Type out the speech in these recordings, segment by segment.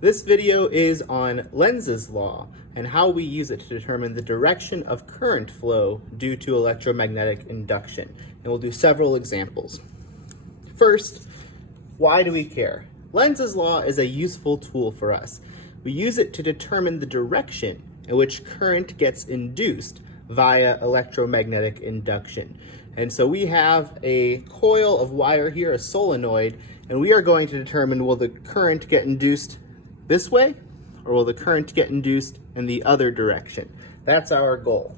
This video is on Lenz's law and how we use it to determine the direction of current flow due to electromagnetic induction. And we'll do several examples. First, why do we care? Lenz's law is a useful tool for us. We use it to determine the direction in which current gets induced via electromagnetic induction. And so we have a coil of wire here, a solenoid, and we are going to determine, will the current get induced this way, or will the current get induced in the other direction? That's our goal.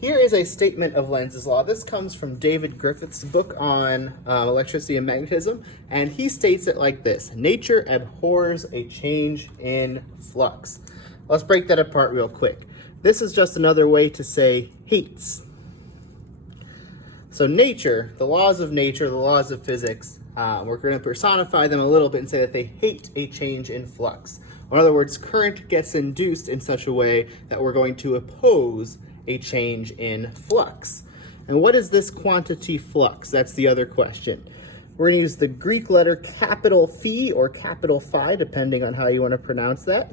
Here is a statement of Lenz's law. This comes from David Griffith's book on electricity and magnetism, and he states it like this: nature abhors a change in flux. Let's break that apart real quick. This is just another way to say hates. So nature, the laws of nature, the laws of physics, we're going to personify them a little bit and say that they hate a change in flux. In other words, current gets induced in such a way that we're going to oppose a change in flux. And what is this quantity flux? That's the other question. We're going to use the Greek letter capital Phi or capital Phi, depending on how you want to pronounce that,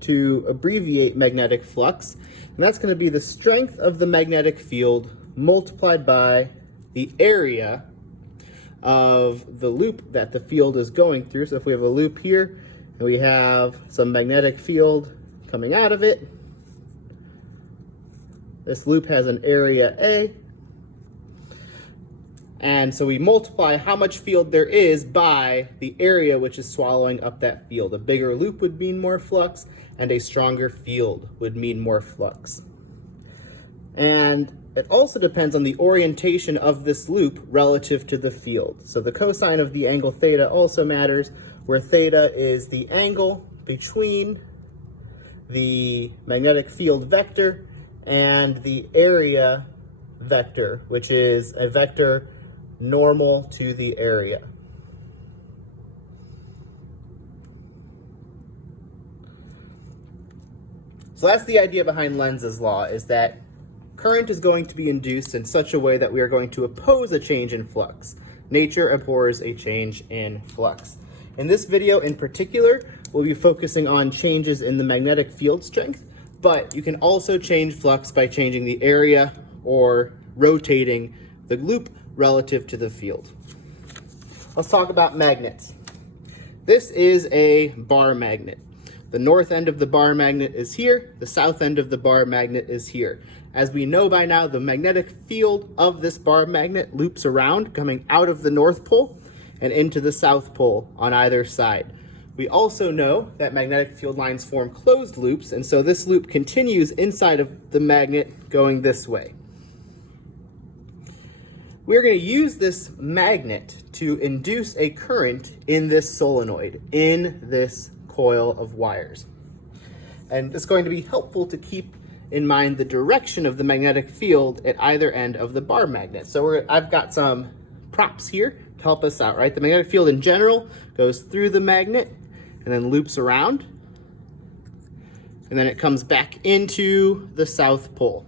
to abbreviate magnetic flux. And that's going to be the strength of the magnetic field multiplied by the area of the loop that the field is going through. So if we have a loop here and we have some magnetic field coming out of it, this loop has an area A, and so we multiply how much field there is by the area which is swallowing up that field. A bigger loop would mean more flux, and a stronger field would mean more flux. And it also depends on the orientation of this loop relative to the field. So the cosine of the angle theta also matters, where theta is the angle between the magnetic field vector and the area vector, which is a vector normal to the area. So that's the idea behind Lenz's law, is that current is going to be induced in such a way that we are going to oppose a change in flux. Nature abhors a change in flux. In this video in particular, we'll be focusing on changes in the magnetic field strength, but you can also change flux by changing the area or rotating the loop relative to the field. Let's talk about magnets. This is a bar magnet. The north end of the bar magnet is here, the south end of the bar magnet is here. As we know by now, the magnetic field of this bar magnet loops around, coming out of the North Pole and into the South Pole on either side. We also know that magnetic field lines form closed loops, and so this loop continues inside of the magnet going this way. We're going to use this magnet to induce a current in this solenoid, in this coil of wires. And it's going to be helpful to keep in mind the direction of the magnetic field at either end of the bar magnet. So I've got some props here to help us out, right? The magnetic field in general goes through the magnet and then loops around, and then it comes back into the South Pole.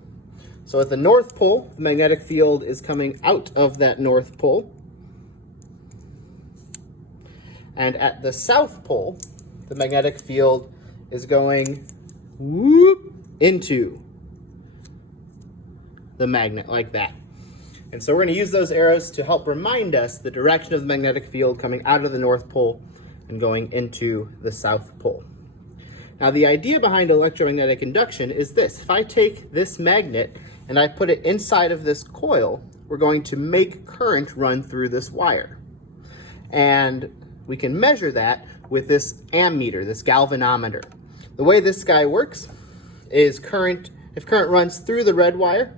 So at the North Pole, the magnetic field is coming out of that North Pole. And at the South Pole, the magnetic field is going whoop into the magnet like that. And so we're going to use those arrows to help remind us the direction of the magnetic field coming out of the North Pole and going into the South Pole. Now the idea behind electromagnetic induction is this: if I take this magnet and I put it inside of this coil, we're going to make current run through this wire. And we can measure that with this ammeter, this galvanometer. The way this guy works is if current runs through the red wire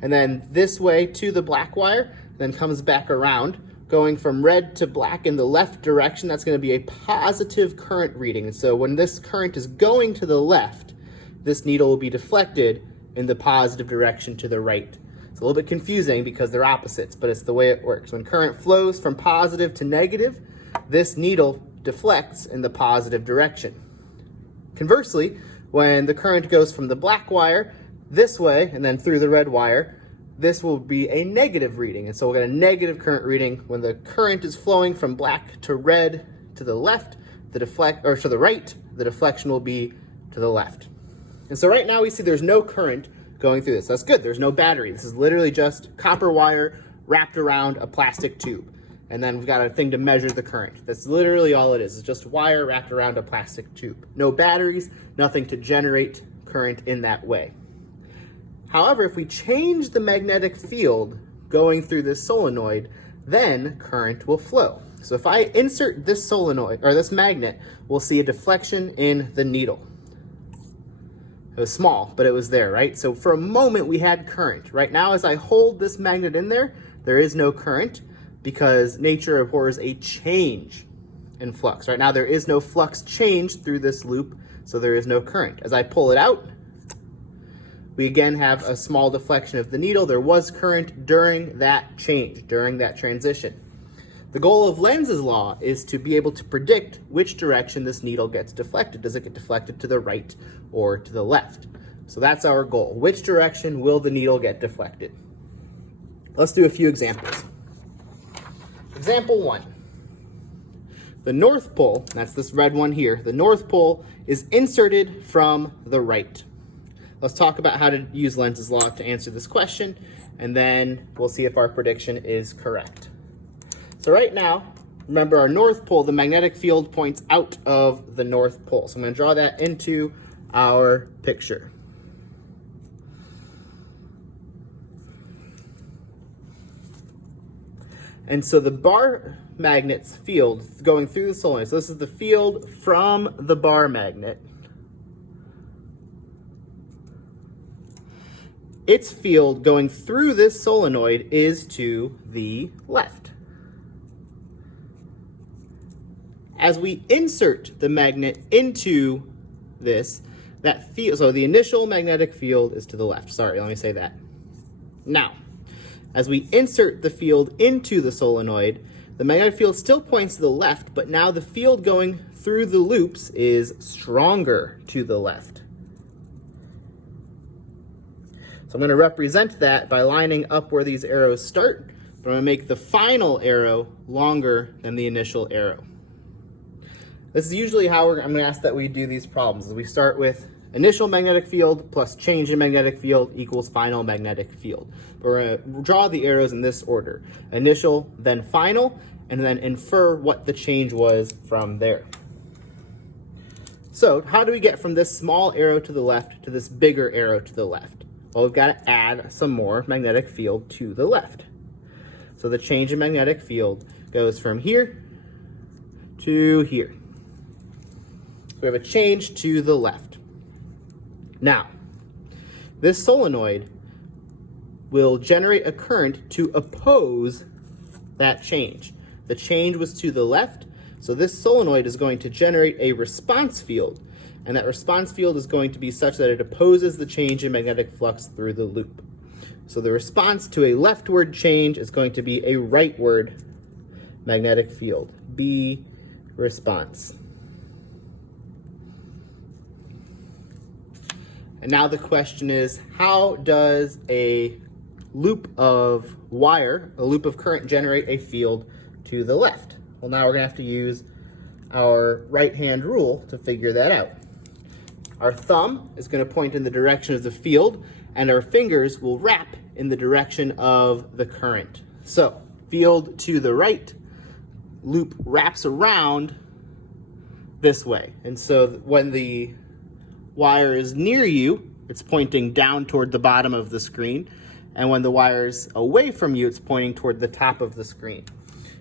and then this way to the black wire, then comes back around, going from red to black in the left direction, that's going to be a positive current reading. So when this current is going to the left, this needle will be deflected in the positive direction to the right. It's a little bit confusing because they're opposites, but it's the way it works. When current flows from positive to negative, this needle deflects in the positive direction. Conversely, when the current goes from the black wire this way and then through the red wire, this will be a negative reading. And so we'll get a negative current reading when the current is flowing from black to red to the left. to the right, the deflection will be to the left. And so right now we see there's no current going through this. That's good. There's no battery. This is literally just copper wire wrapped around a plastic tube. And then we've got a thing to measure the current. That's literally all it is. It's just wire wrapped around a plastic tube. No batteries, nothing to generate current in that way. However, if we change the magnetic field going through this solenoid, then current will flow. So if I insert this solenoid, or this magnet, we'll see a deflection in the needle. It was small, but it was there, right? So for a moment we had current. Right now, as I hold this magnet in there, there is no current because nature abhors a change in flux. Right now there is no flux change through this loop, so there is no current. As I pull it out, we again have a small deflection of the needle. There was current during that change, during that transition. The goal of Lenz's law is to be able to predict which direction this needle gets deflected. Does it get deflected to the right or to the left? So that's our goal. Which direction will the needle get deflected? Let's do a few examples. Example 1. The North Pole, that's this red one here, the North Pole is inserted from the right. Let's talk about how to use Lenz's law to answer this question, and then we'll see if our prediction is correct. So right now, remember our North Pole, the magnetic field points out of the North Pole. So I'm going to draw that into our picture. And so the bar magnet's field going through the solenoid. So this is the field from the bar magnet. Its field going through this solenoid is to the left. As we insert the magnet into this, that field, so the initial magnetic field is to the left. Sorry, let me say that. Now, as we insert the field into the solenoid, the magnetic field still points to the left, but now the field going through the loops is stronger to the left. So I'm going to represent that by lining up where these arrows start, but I'm going to make the final arrow longer than the initial arrow. This is usually how I'm going to ask that we do these problems. We start with initial magnetic field plus change in magnetic field equals final magnetic field. But we're going to draw the arrows in this order. Initial, then final, and then infer what the change was from there. So how do we get from this small arrow to the left to this bigger arrow to the left? Well, we've got to add some more magnetic field to the left. So the change in magnetic field goes from here to here. So we have a change to the left. Now, this solenoid will generate a current to oppose that change. The change was to the left, so this solenoid is going to generate a response field, and that response field is going to be such that it opposes the change in magnetic flux through the loop. So the response to a leftward change is going to be a rightward magnetic field, B response. And now the question is, how does a loop of wire, a loop of current, generate a field to the left? Well, now we're going to have to use our right-hand rule to figure that out. Our thumb is going to point in the direction of the field, and our fingers will wrap in the direction of the current. So, field to the right, loop wraps around this way. And so when the wire is near you, it's pointing down toward the bottom of the screen. And when the wire is away from you, it's pointing toward the top of the screen.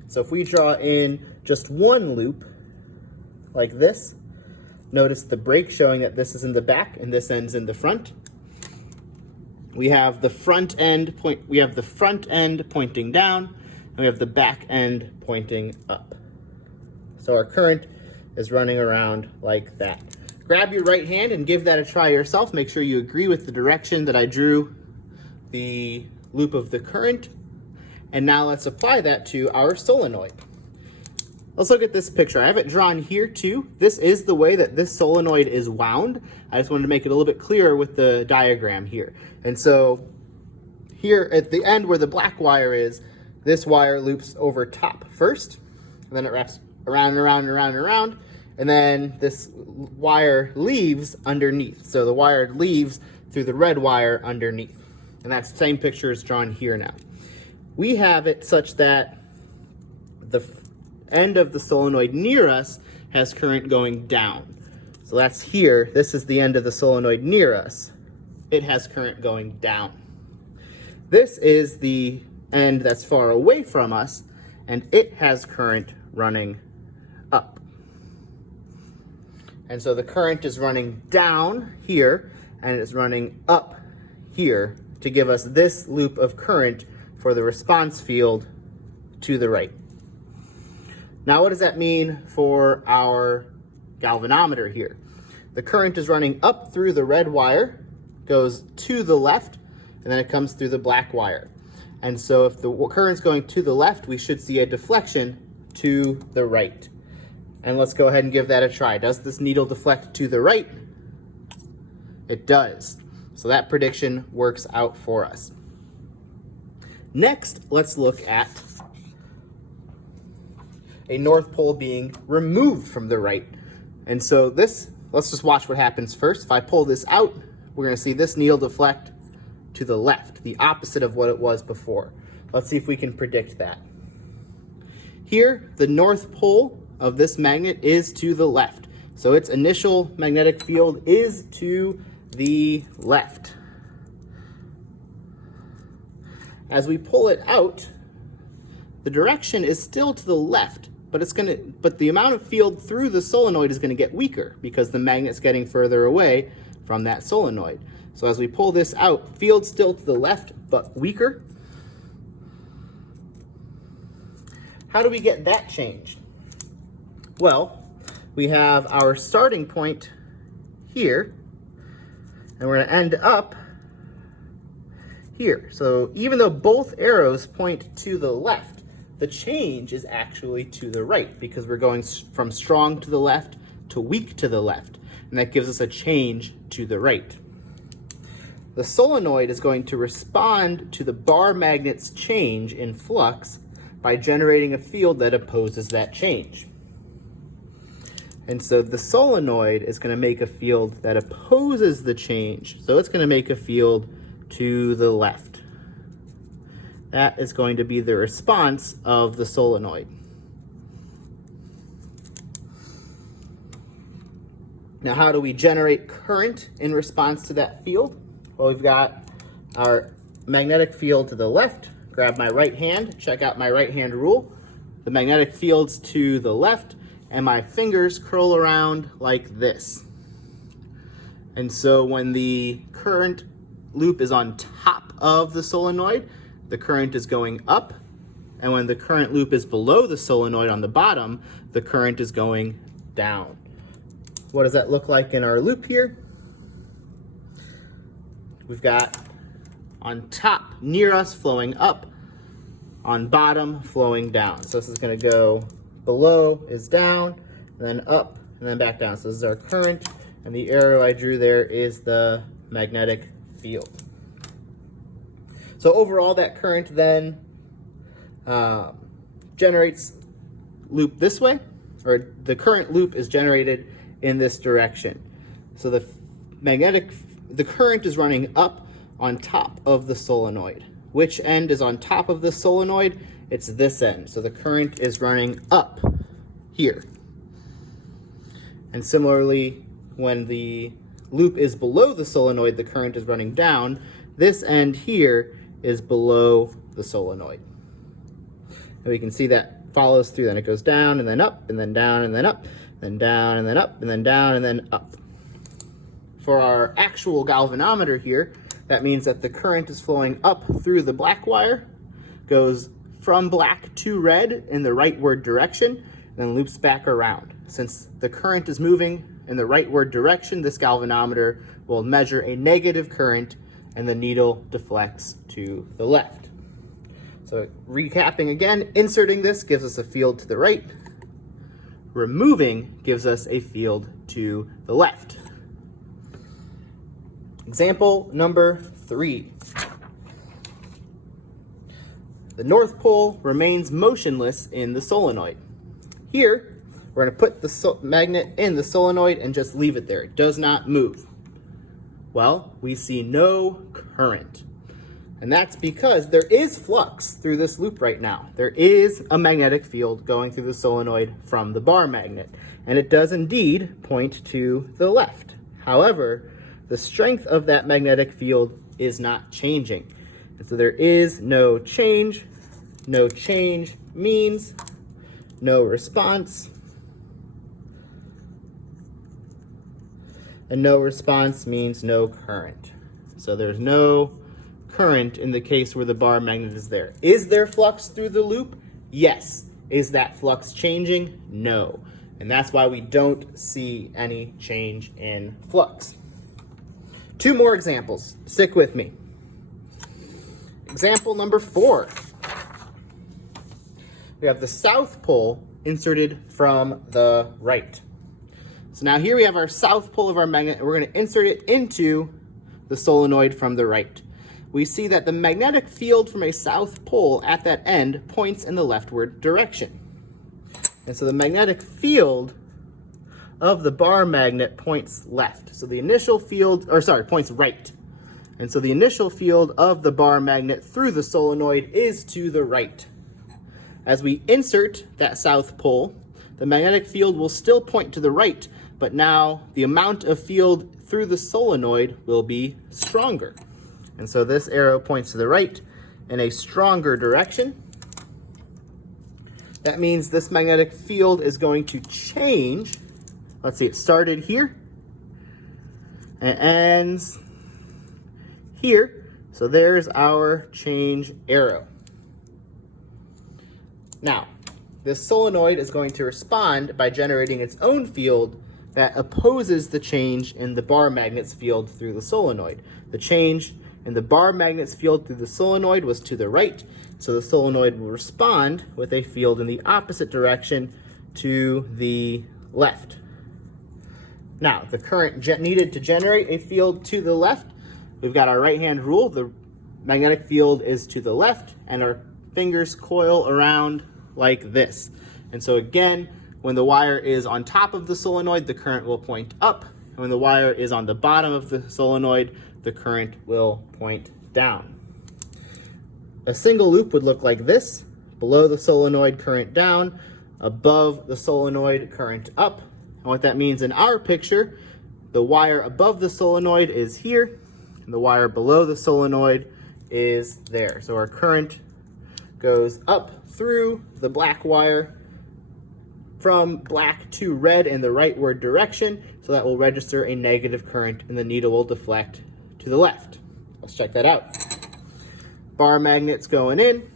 So if we draw in just one loop, like this, notice the break showing that this is in the back and this ends in the front. We have the front end pointing down, and we have the back end pointing up. So our current is running around like that. Grab your right hand and give that a try yourself. Make sure you agree with the direction that I drew the loop of the current. And now let's apply that to our solenoid. Let's look at this picture. I have it drawn here too. This is the way that this solenoid is wound. I just wanted to make it a little bit clearer with the diagram here. And so here at the end where the black wire is, this wire loops over top first, and then it wraps around and around and around and around, and then this wire leaves underneath. So the wire leaves through the red wire underneath. And that same picture is drawn here now. We have it such that the end of the solenoid near us has current going down. So that's here. This is the end of the solenoid near us. It has current going down. This is the end that's far away from us, and it has current running up. And so the current is running down here, and it's running up here to give us this loop of current for the response field to the right. Now, what does that mean for our galvanometer here? The current is running up through the red wire, goes to the left, and then it comes through the black wire. And so if the current's going to the left, we should see a deflection to the right. And let's go ahead and give that a try. Does this needle deflect to the right? It does. So that prediction works out for us. Next, let's look at a north pole being removed from the right. And so this, let's just watch what happens first. If I pull this out, we're going to see this needle deflect to the left, the opposite of what it was before. Let's see if we can predict that. Here, the north pole of this magnet is to the left. So its initial magnetic field is to the left. As we pull it out, the direction is still to the left, but the amount of field through the solenoid is going to get weaker because the magnet's getting further away from that solenoid. So as we pull this out, field still to the left, but weaker. How do we get that changed? Well, we have our starting point here, and we're going to end up here. So even though both arrows point to the left, the change is actually to the right because we're going from strong to the left to weak to the left, and that gives us a change to the right. The solenoid is going to respond to the bar magnet's change in flux by generating a field that opposes that change. And so the solenoid is going to make a field that opposes the change. So it's going to make a field to the left. That is going to be the response of the solenoid. Now, how do we generate current in response to that field? Well, we've got our magnetic field to the left. Grab my right hand, check out my right hand rule. The magnetic field's to the left, and my fingers curl around like this. And so when the current loop is on top of the solenoid, the current is going up. And when the current loop is below the solenoid on the bottom, the current is going down. What does that look like in our loop here? We've got on top near us flowing up, on bottom flowing down. So this is going to go below is down, and then up, and then back down. So this is our current, and the arrow I drew there is the magnetic field. So overall, that current then generates loop this way, or the current loop is generated in this direction. So the current is running up on top of the solenoid. Which end is on top of the solenoid? It's this end. So the current is running up here. And similarly, when the loop is below the solenoid, the current is running down. This end here is below the solenoid. And we can see that follows through. Then it goes down and then up and then down and then up, then down and then up and then down and then up. For our actual galvanometer here, that means that the current is flowing up through the black wire, goes from black to red in the rightward direction, and then loops back around. Since the current is moving in the rightward direction, this galvanometer will measure a negative current, and the needle deflects to the left. So recapping again, inserting this gives us a field to the right. Removing gives us a field to the left. Example number 3. The north pole remains motionless in the solenoid. Here, We're going to put the magnet in the solenoid and just leave it there. It does not move. Well, we see no current. And that's because there is flux through this loop right now. There is a magnetic field going through the solenoid from the bar magnet. And it does indeed point to the left. However, the strength of that magnetic field is not changing. And so there is no change. No change means no response. And no response means no current. So there's no current in the case where the bar magnet is there. Is there flux through the loop? Yes. Is that flux changing? No. And that's why we don't see any change in flux. Two more examples. Stick with me. Example number 4. We have the south pole inserted from the right. So now here we have our south pole of our magnet, and we're going to insert it into the solenoid from the right. We see that the magnetic field from a south pole at that end points in the leftward direction. And so the magnetic field of the bar magnet points left. So the initial field, points right. And so the initial field of the bar magnet through the solenoid is to the right. As we insert that south pole, the magnetic field will still point to the right, but now the amount of field through the solenoid will be stronger. And so this arrow points to the right in a stronger direction. That means this magnetic field is going to change. Let's see, it started here and ends here. So there's our change arrow. Now, this solenoid is going to respond by generating its own field that opposes the change in the bar magnet's field through the solenoid. The change in the bar magnet's field through the solenoid was to the right, so the solenoid will respond with a field in the opposite direction to the left. Now, the current needed to generate a field to the left, we've got our right-hand rule. The magnetic field is to the left, and our fingers coil around like this. And so again, when the wire is on top of the solenoid, the current will point up. And when the wire is on the bottom of the solenoid, the current will point down. A single loop would look like this. Below the solenoid, current down. Above the solenoid, current up. And what that means in our picture, the wire above the solenoid is here, and the wire below the solenoid is there. So our current goes up through the black wire from black to red in the rightward direction, so that will register a negative current and the needle will deflect to the left. Let's check that out. Bar magnet's going in.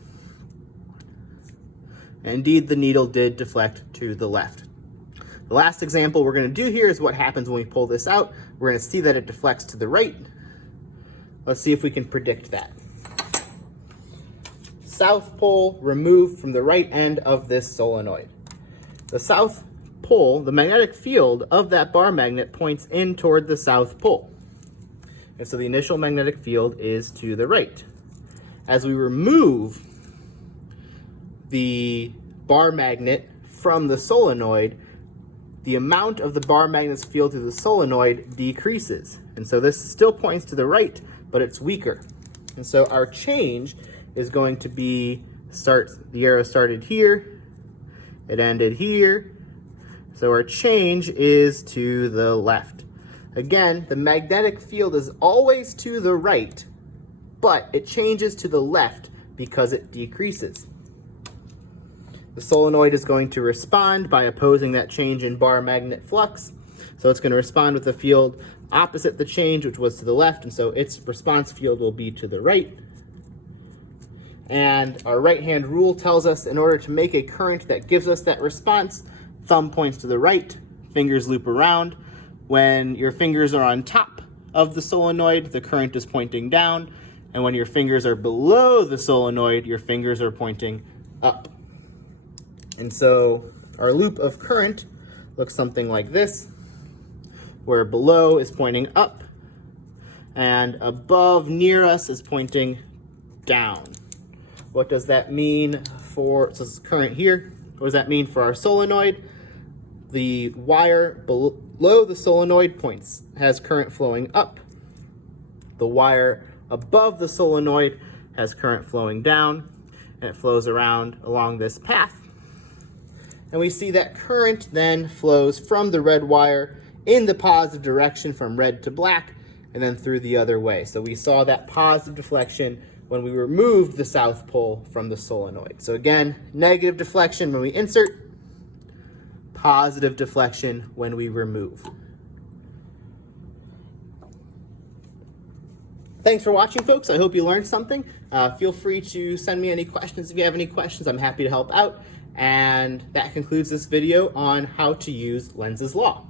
And indeed, the needle did deflect to the left. The last example we're going to do here is what happens when we pull this out. We're going to see that it deflects to the right. Let's see if we can predict that. South pole removed from the right end of this solenoid. The south pole, the magnetic field of that bar magnet points in toward the south pole. And so the initial magnetic field is to the right. As we remove the bar magnet from the solenoid, the amount of the bar magnet's field through the solenoid decreases. And so this still points to the right, but it's weaker. And so our change is going to be, the arrow started here, it ended here, so our change is to the left. Again, the magnetic field is always to the right, but it changes to the left because it decreases. The solenoid is going to respond by opposing that change in bar magnet flux, so it's going to respond with a field opposite the change, which was to the left, and so its response field will be to the right. And our right-hand rule tells us in order to make a current that gives us that response, thumb points to the right, fingers loop around. When your fingers are on top of the solenoid, the current is pointing down. And when your fingers are below the solenoid, your fingers are pointing up. And so our loop of current looks something like this, where below is pointing up and above near us is pointing down. What does that mean for, so this is current here, what does that mean for our solenoid? The wire below the solenoid has current flowing up. The wire above the solenoid has current flowing down, and it flows around along this path. And we see that current then flows from the red wire in the positive direction from red to black, and then through the other way. So we saw that positive deflection when we removed the south pole from the solenoid. So again, negative deflection when we insert, positive deflection when we remove. Thanks for watching, folks. I hope you learned something. Feel free to send me any questions if you have any questions. I'm happy to help out. And that concludes this video on how to use Lenz's law.